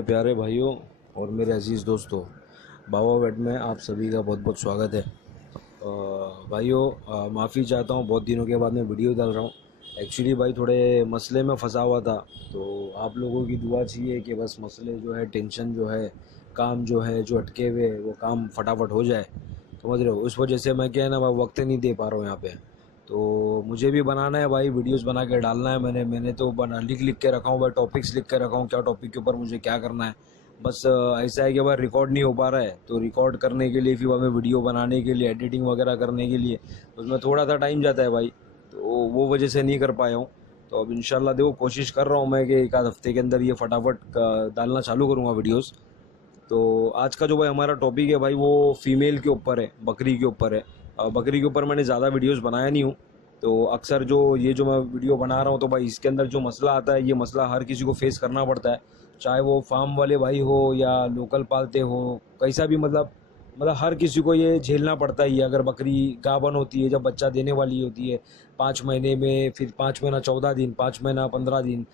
मेरे प्यारे भाइयों और मेरे अजीज़ दोस्तों, बाबा वेट में आप सभी का बहुत बहुत स्वागत है। भाइयों, माफ़ी चाहता हूँ, बहुत दिनों के बाद मैं वीडियो डाल रहा हूँ। एक्चुअली भाई थोड़े मसले में फंसा हुआ था, तो आप लोगों की दुआ चाहिए कि बस मसले जो है, टेंशन जो है, काम जो है, जो अटके हुए है, वो काम फटाफट हो जाए। समझ रहे हो? उस वजह से मैं क्या है ना भाई, वक्त नहीं दे पा रहा हूँ यहाँ पे। तो मुझे भी बनाना है भाई, वीडियोस बना के डालना है। मैंने तो बना लिख लिख के रखा हूँ भाई, टॉपिक्स लिख के रखा हूँ, क्या टॉपिक के ऊपर मुझे क्या करना है। बस ऐसा है कि भाई रिकॉर्ड नहीं हो पा रहा है, तो रिकॉर्ड करने के लिए, फिर हमें वीडियो बनाने के लिए, एडिटिंग वगैरह करने के लिए उसमें थोड़ा सा टाइम जाता है भाई, तो वो वजह से नहीं कर पाया हूँ। तो अब इंशाल्लाह देखो, कोशिश कर रहा हूँ मैं कि एक आध हफ्ते के अंदर ये फटाफट डालना चालू करूँगा वीडियोज़। तो आज का जो भाई हमारा टॉपिक है भाई, वो फीमेल के ऊपर है, बकरी के ऊपर है। बकरी के ऊपर मैंने ज़्यादा वीडियोस बनाया नहीं हूँ, तो अक्सर जो मैं वीडियो बना रहा हूँ, तो भाई इसके अंदर जो मसला आता है, ये मसला हर किसी को फेस करना पड़ता है। चाहे वो फार्म वाले भाई हो या लोकल पालते हो, कैसा भी मतलब हर किसी को ये झेलना पड़ता ही है। अगर बकरी गाभन होती है, जब बच्चा देने वाली होती है 5 महीने में, फिर 5 महीना 14 दिन, 5 महीना 15 दिन,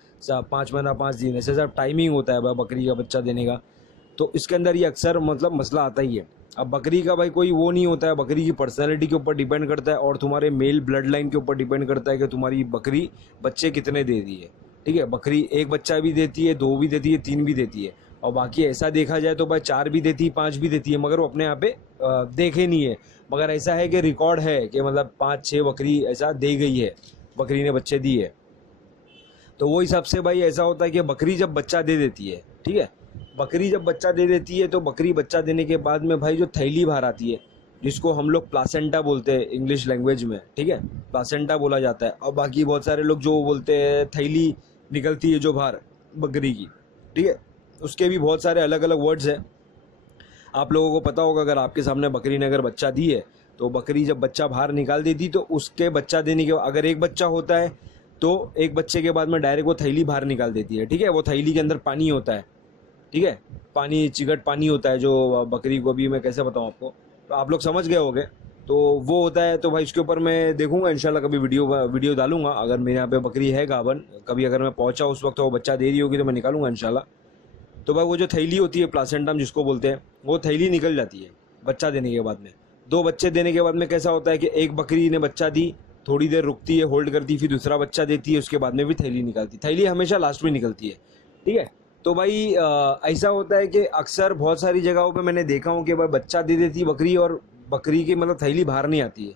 5 महीना 5 दिन, ऐसे सब टाइमिंग होता है भाई बकरी का बच्चा देने का। तो इसके अंदर ये अक्सर मतलब मसला आता ही है। अब बकरी का भाई कोई वो नहीं होता है, बकरी की पर्सनैलिटी के ऊपर डिपेंड करता है और तुम्हारे मेल ब्लड लाइन के ऊपर डिपेंड करता है कि तुम्हारी बकरी बच्चे कितने दे दी है। ठीक है, बकरी एक बच्चा भी देती है, दो भी देती है, तीन भी देती है, और बाकी ऐसा देखा जाए तो भाई चार भी देती है, पाँच भी देती है, मगर वो अपने यहाँ पे देखे नहीं है। मगर ऐसा है कि रिकॉर्ड है कि मतलब 5-6 बकरी ऐसा दे गई है, बकरी ने बच्चे दिए। तो वो हिसाब से भाई ऐसा होता है कि बकरी जब बच्चा दे देती है, ठीक है, बकरी जब बच्चा दे देती है, तो बकरी बच्चा देने के बाद में भाई जो थैली बाहर आती है, जिसको हम लोग प्लासेंटा बोलते हैं इंग्लिश लैंग्वेज में, ठीक है, प्लासेंटा बोला जाता है। और बाकी बहुत सारे लोग जो बोलते हैं थैली निकलती है जो बाहर बकरी की, ठीक है, उसके भी बहुत सारे अलग अलग वर्ड्स हैं। आप लोगों को पता होगा, अगर आपके सामने बकरी ने अगर बच्चा दी है, तो बकरी जब बच्चा बाहर निकाल देती, तो उसके बच्चा देने के अगर एक बच्चा होता है, तो एक बच्चे के बाद में डायरेक्ट वो थैली बाहर निकाल देती है। ठीक है, वो थैली के अंदर पानी होता है, ठीक है, पानी, चिकट पानी होता है जो बकरी को, भी मैं कैसे बताऊँ आपको, तो आप लोग समझ गए होंगे। तो वो होता है। तो भाई इसके ऊपर मैं देखूंगा इंशाल्लाह, कभी वीडियो डालूंगा। अगर मेरे यहाँ पे बकरी है गावन, कभी अगर मैं पहुंचा उस वक्त तो वो बच्चा दे रही होगी, तो मैं निकालूंगा इंशाल्लाह। तो भाई वो जो थैली होती है, प्लासेंटम जिसको बोलते हैं, वो थैली निकल जाती है बच्चा देने के बाद में। दो बच्चे देने के बाद में कैसा होता है कि एक बकरी ने बच्चा दी, थोड़ी देर रुकती है, होल्ड करती, फिर दूसरा बच्चा देती है, उसके बाद में भी थैली निकालती। थैली हमेशा लास्ट में निकलती है, ठीक है। तो भाई ऐसा होता है कि अक्सर बहुत सारी जगहों पे मैंने देखा हूँ कि भाई बच्चा दे देती है बकरी, और बकरी की मतलब थैली बाहर नहीं आती है,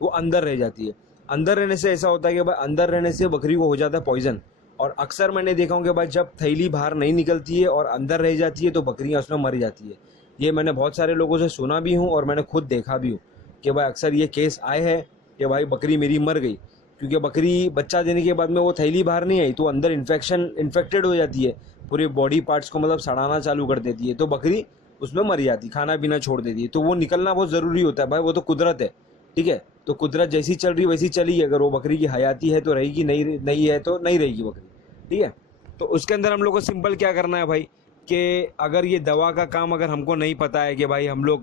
वो अंदर रह जाती है। अंदर रहने से ऐसा होता है कि भाई अंदर रहने से बकरी को हो जाता है पॉइजन। और अक्सर मैंने देखा हूँ कि भाई जब थैली बाहर नहीं निकलती है और अंदर रह जाती है, तो बकरियाँ उसमें मर जाती है। ये मैंने बहुत सारे लोगों से सुना भी हूँ और मैंने खुद देखा भी हूँ कि भाई अक्सर ये केस आए हैं कि भाई बकरी मेरी मर गई, क्योंकि बकरी बच्चा देने के बाद में वो थैली बाहर नहीं आई, तो अंदर इन्फेक्टेड हो जाती है, पूरे बॉडी पार्ट्स को मतलब सड़ाना चालू कर देती है, तो बकरी उसमें मर जाती, खाना पीना छोड़ देती है। तो वो निकलना बहुत ज़रूरी होता है भाई, वो तो कुदरत है, ठीक है। तो कुदरत जैसी चल रही वैसी चली, अगर वो बकरी की हयाती है तो रहेगी, नहीं नहीं है तो नहीं रहेगी बकरी, ठीक है। तो उसके अंदर हम लोग को सिंपल क्या करना है भाई, कि अगर ये दवा का काम अगर हमको नहीं पता है कि भाई हम लोग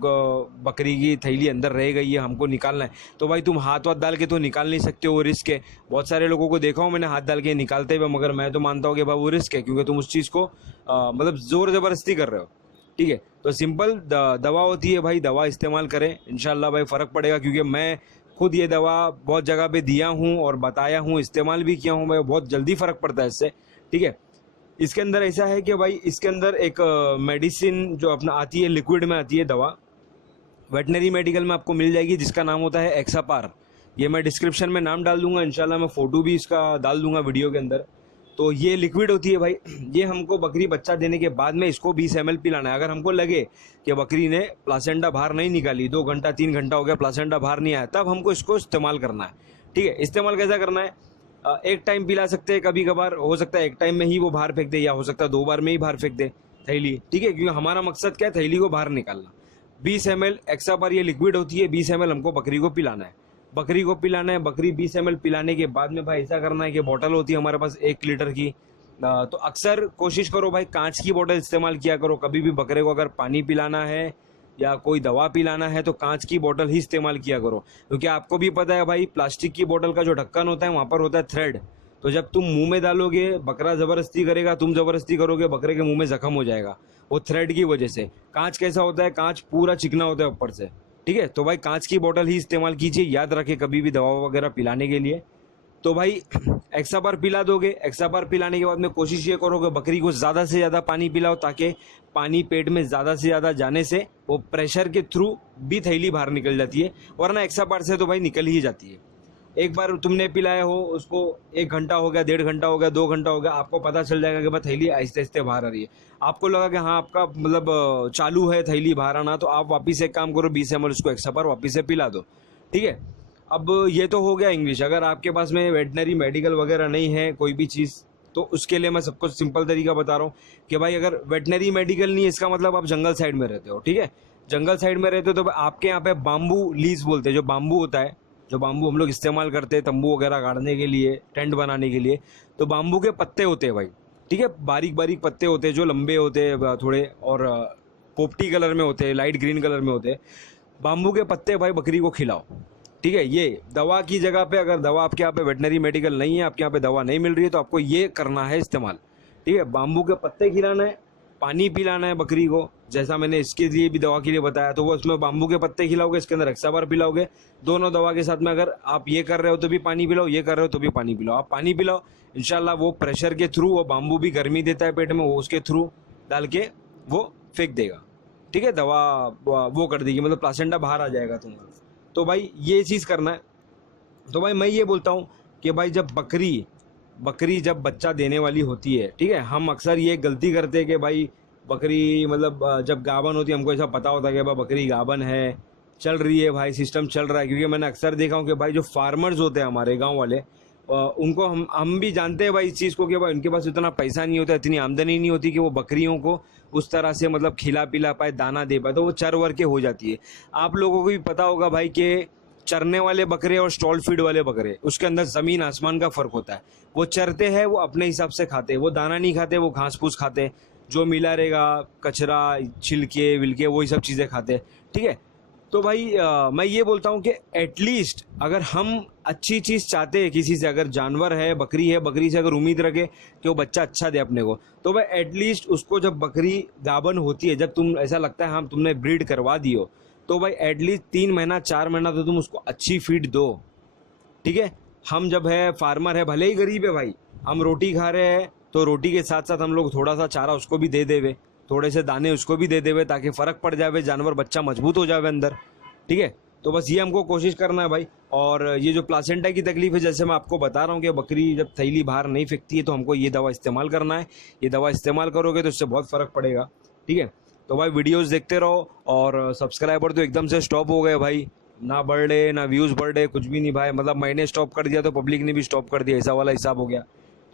बकरी की थैली अंदर रह गई है, हमको निकालना है, तो भाई तुम हाथ वाथ डाल के तो निकाल नहीं सकते हो, वो रिस्क है। बहुत सारे लोगों को देखा हूँ मैंने हाथ डाल के निकालते हुए, मगर मैं तो मानता हूँ कि भाई वो रिस्क है, क्योंकि तुम उस चीज़ को मतलब ज़ोर ज़बरदस्ती कर रहे हो, ठीक है। तो सिंपल दवा होती है भाई, दवा इस्तेमाल करें, इंशाल्लाह भाई फ़र्क पड़ेगा। क्योंकि मैं खुद ये दवा बहुत जगह पे दिया हूँ और बताया हूँ, इस्तेमाल भी किया हूँ भाई, बहुत जल्दी फ़र्क पड़ता है इससे, ठीक है। इसके अंदर ऐसा है कि भाई इसके अंदर एक मेडिसिन जो अपना आती है, लिक्विड में आती है दवा, वेटनरी मेडिकल में आपको मिल जाएगी, जिसका नाम होता है एक्सापार। ये मैं डिस्क्रिप्शन में नाम डाल दूंगा इंशाल्लाह, मैं फ़ोटो भी इसका डाल दूंगा वीडियो के अंदर। तो ये लिक्विड होती है भाई, ये हमको बकरी बच्चा देने के बाद में इसको 20 ml पिलाना है। अगर हमको लगे कि बकरी ने प्लासेंटा बाहर नहीं निकाली, 2 घंटा 3 घंटा हो गया, प्लासेंटा बाहर नहीं आया, तब हमको इसको इस्तेमाल करना है, ठीक है। इस्तेमाल कैसा करना है, एक टाइम पिला सकते हैं, कभी कभार हो सकता है एक टाइम में ही वो बाहर फेंक दे, या हो सकता है 2 बार में ही बाहर फेंक दे थैली, ठीक है, क्योंकि हमारा मकसद क्या है, थैली को बाहर निकालना। 20 ml एक्सापार ये लिक्विड होती है, 20 ml हमको बकरी को पिलाना है, बकरी को पिलाना है। बकरी 20 ml पिलाने के बाद में भाई ऐसा करना है कि बोतल होती है हमारे पास 1 लीटर की, तो अक्सर कोशिश करो भाई कांच की बोतल इस्तेमाल किया करो। कभी भी बकरे को अगर पानी पिलाना है या कोई दवा पिलाना है, तो कांच की बोतल ही इस्तेमाल किया करो, क्योंकि आपको भी पता है भाई, प्लास्टिक की बोतल का जो ढक्कन होता है वहाँ पर होता है थ्रेड, तो जब तुम मुंह में डालोगे, बकरा जबरदस्ती करेगा, तुम जबरदस्ती करोगे, बकरे के मुंह में जख्म हो जाएगा वो थ्रेड की वजह से। कांच कैसा होता है, कांच पूरा चिकना होता है ऊपर से, ठीक है। तो भाई कांच की बोतल ही इस्तेमाल कीजिए, याद रखें कभी भी दवा वगैरह पिलाने के लिए। तो भाई एक्साबार पिला दोगे, एक्साबार पिलाने के बाद में कोशिश ये करोगे बकरी को ज़्यादा से ज़्यादा पानी पिलाओ, ताकि पानी पेट में ज़्यादा से ज़्यादा जाने से वो प्रेशर के थ्रू भी थैली बाहर निकल जाती है, वरना एक्साबार से तो भाई निकल ही जाती है। एक बार तुमने पिलाया हो उसको, 1 घंटा हो गया, 1.5 घंटा हो गया, 2 घंटा हो गया, आपको पता चल जाएगा कि भाई थैली आहिस्ते आहिस्ते बाहर आ रही है। आपको लगा कि हाँ आपका मतलब चालू है थैली बाहर आना, तो आप वापिस एक काम करो, 20 ml उसको एक्साबार वापिस से पिला दो, ठीक है। अब ये तो हो गया इंग्लिश। अगर आपके पास में वेटनरी मेडिकल वगैरह नहीं है कोई भी चीज़, तो उसके लिए मैं सबको सिंपल तरीका बता रहा हूँ कि भाई अगर वेटनरी मेडिकल नहीं है, इसका मतलब आप जंगल साइड में रहते हो, ठीक है। जंगल साइड में रहते हो तो आपके यहाँ पे बाम्बू लीज बोलते हैं, जो बाम्बू होता है, जो बाम्बू हम लोग इस्तेमाल करते हैं तंबू वगैरह गाड़ने के लिए, टेंट बनाने के लिए, तो बाम्बू के पत्ते होते हैं भाई, ठीक है। बारीक बारीक पत्ते होते हैं जो लंबे होते हैं थोड़े, और पोपटी कलर में होते हैं, लाइट ग्रीन कलर में होते हैं। बाम्बू के पत्ते भाई बकरी को खिलाओ, ठीक है। ये दवा की जगह पे, अगर दवा आपके यहाँ पे वेटनरी मेडिकल नहीं है, आपके यहाँ पे दवा नहीं मिल रही है, तो आपको ये करना है इस्तेमाल, ठीक है। बाम्बू के पत्ते खिलाना है, पानी पिलाना है बकरी को, जैसा मैंने इसके लिए भी दवा के लिए बताया, तो वो उसमें बाम्बू के पत्ते खिलाओगे, इसके अंदर एक्साबार पिलाओगे, दोनों दवा के साथ में। अगर आप ये कर रहे हो तो भी पानी पिलाओ, ये कर रहे हो तो भी पानी पिलाओ, आप पानी पिलाओ, इंशाल्लाह वो प्रेशर के थ्रू, वो बाम्बू भी गर्मी देता है पेट में, वो उसके थ्रू डाल के वो फेंक देगा, ठीक है। दवा वो कर देगी, मतलब प्लासेंटा बाहर आ जाएगा तुम्हारा। तो भाई ये चीज़ करना है। तो भाई मैं ये बोलता हूँ कि भाई जब बकरी जब बच्चा देने वाली होती है, ठीक है, हम अक्सर ये गलती करते हैं कि भाई बकरी मतलब जब गाभन होती है, हमको ऐसा पता होता है कि भाई बकरी गाभन है, चल रही है, भाई सिस्टम चल रहा है। क्योंकि मैंने अक्सर देखा हूँ कि भाई जो फार्मर्स होते हैं हमारे गांव वाले, उनको हम भी जानते हैं भाई इस चीज़ को कि भाई उनके पास इतना पैसा नहीं होता, इतनी आमदनी नहीं होती कि वो बकरियों को उस तरह से मतलब खिला पिला पाए, दाना दे पाए, तो वो चर वर के हो जाती है। आप लोगों को भी पता होगा भाई कि चरने वाले बकरे और स्टॉल फीड वाले बकरे, उसके अंदर ज़मीन आसमान का फ़र्क होता है। वो चरते हैं, वो अपने हिसाब से खाते हैं, वो दाना नहीं खाते, वो घास फूस खाते हैं, जो मिला रहेगा कचरा छिलके विलके वही सब चीज़ें खाते हैं, ठीक है। तो भाई मैं ये बोलता हूँ कि एटलीस्ट अगर हम अच्छी चीज़ चाहते हैं किसी से, अगर जानवर है, बकरी से अगर उम्मीद रखे कि वो बच्चा अच्छा दे अपने को, तो भाई एटलीस्ट उसको जब बकरी गाभन होती है, जब तुम ऐसा लगता है हम तुमने ब्रीड करवा दी हो, तो भाई एटलीस्ट 3 महीना 4 महीना तो तुम उसको अच्छी फीड दो, ठीक है। हम जब है फार्मर है, भले ही गरीब है भाई, हम रोटी खा रहे हैं, तो रोटी के साथ साथ हम लोग थोड़ा सा चारा उसको भी दे देवे, थोड़े से दाने उसको भी दे देवे, ताकि फ़र्क पड़ जावे, जानवर बच्चा मजबूत हो जावे अंदर, ठीक है। तो बस ये हमको कोशिश करना है भाई। और ये जो प्लासेंटा की तकलीफ है, जैसे मैं आपको बता रहा हूँ कि बकरी जब थैली बाहर नहीं फेंकती है, तो हमको ये दवा इस्तेमाल करना है। ये दवा इस्तेमाल करोगे तो इससे बहुत फ़र्क पड़ेगा, ठीक है। तो भाई वीडियोस देखते रहो। और सब्सक्राइबर तो एकदम से स्टॉप हो गए भाई, ना बढ़ रहे ना व्यूज़ बढ़ रहे, कुछ भी नहीं भाई। मतलब मैंने स्टॉप कर दिया तो पब्लिक ने भी स्टॉप कर दिया, ऐसा वाला हिसाब हो गया।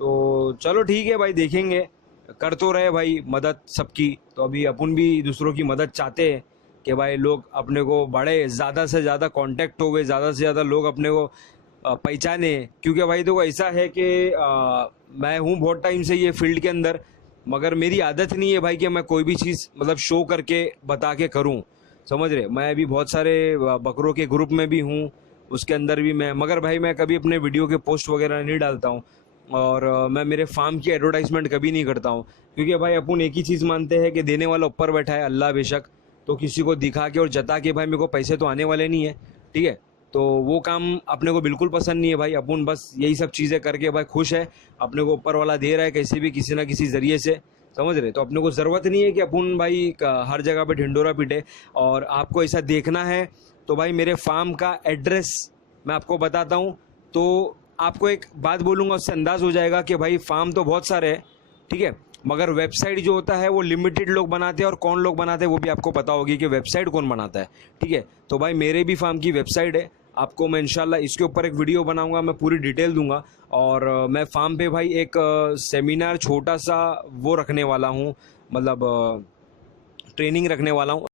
तो चलो ठीक है भाई, देखेंगे, कर तो रहे भाई मदद सबकी। तो अभी अपन भी दूसरों की मदद चाहते हैं कि भाई लोग अपने को बढ़े, ज़्यादा से ज़्यादा कांटेक्ट हो गए, ज़्यादा से ज़्यादा लोग अपने को पहचाने। क्योंकि भाई देखो ऐसा है कि मैं हूँ बहुत टाइम से ये फील्ड के अंदर, मगर मेरी आदत नहीं है भाई कि मैं कोई भी चीज़ मतलब शो करके बता के करूँ, समझ रहे। मैं अभी बहुत सारे बकरों के ग्रुप में भी हूँ, उसके अंदर भी मैं, मगर भाई मैं कभी अपने वीडियो के पोस्ट वगैरह नहीं डालता हूँ। और मैं मेरे फार्म की एडवर्टाइजमेंट कभी नहीं करता हूँ, क्योंकि भाई अपन एक ही चीज़ मानते हैं कि देने वाला ऊपर बैठा है, अल्लाह बेशक। तो किसी को दिखा के और जता के भाई मेरे को पैसे तो आने वाले नहीं है, ठीक है। तो वो काम अपने को बिल्कुल पसंद नहीं है भाई। अपन बस यही सब चीज़ें करके भाई खुश है, अपने को ऊपर वाला दे रहा है कैसे भी, किसी ना किसी ज़रिए से, समझ रहे। तो अपने को ज़रूरत नहीं है कि अपन भाई हर जगह पे ढिंडोरा पीटे। और आपको ऐसा देखना है तो भाई मेरे फार्म का एड्रेस मैं आपको बताता हूँ। तो आपको एक बात बोलूँगा, उससे अंदाज़ हो जाएगा कि भाई फार्म तो बहुत सारे हैं, ठीक है, मगर वेबसाइट जो होता है वो लिमिटेड लोग बनाते हैं। और कौन लोग बनाते हैं वो भी आपको पता होगी कि वेबसाइट कौन बनाता है, ठीक है। तो भाई मेरे भी फार्म की वेबसाइट है, आपको मैं इंशाल्लाह इसके ऊपर एक वीडियो बनाऊंगा, मैं पूरी डिटेल दूंगा। और मैं फार्म पे भाई एक सेमिनार छोटा सा वो रखने वाला हूँ, मतलब ट्रेनिंग रखने वाला हूँ।